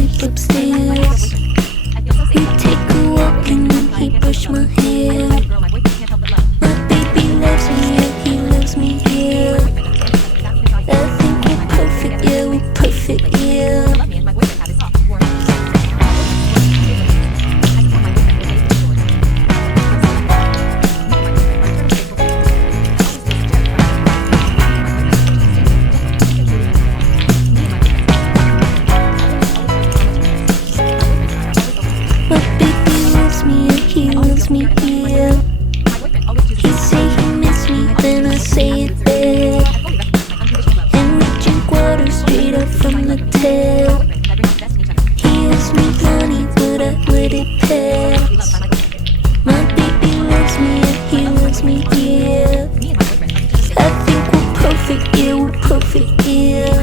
sleep upstairs. We take a walk and then he brush my hair. My baby loves me, yeah, he loves me, yeah. I think we're perfect, yeah, we're perfect, yeah. He loves me, yeah. He say he miss me, then I say it back. And we drink water straight up from the tap. He owes me money, but I let it pass. My baby loves me, yeah, he loves me, yeah. I think we're perfect, yeah, we're perfect, yeah.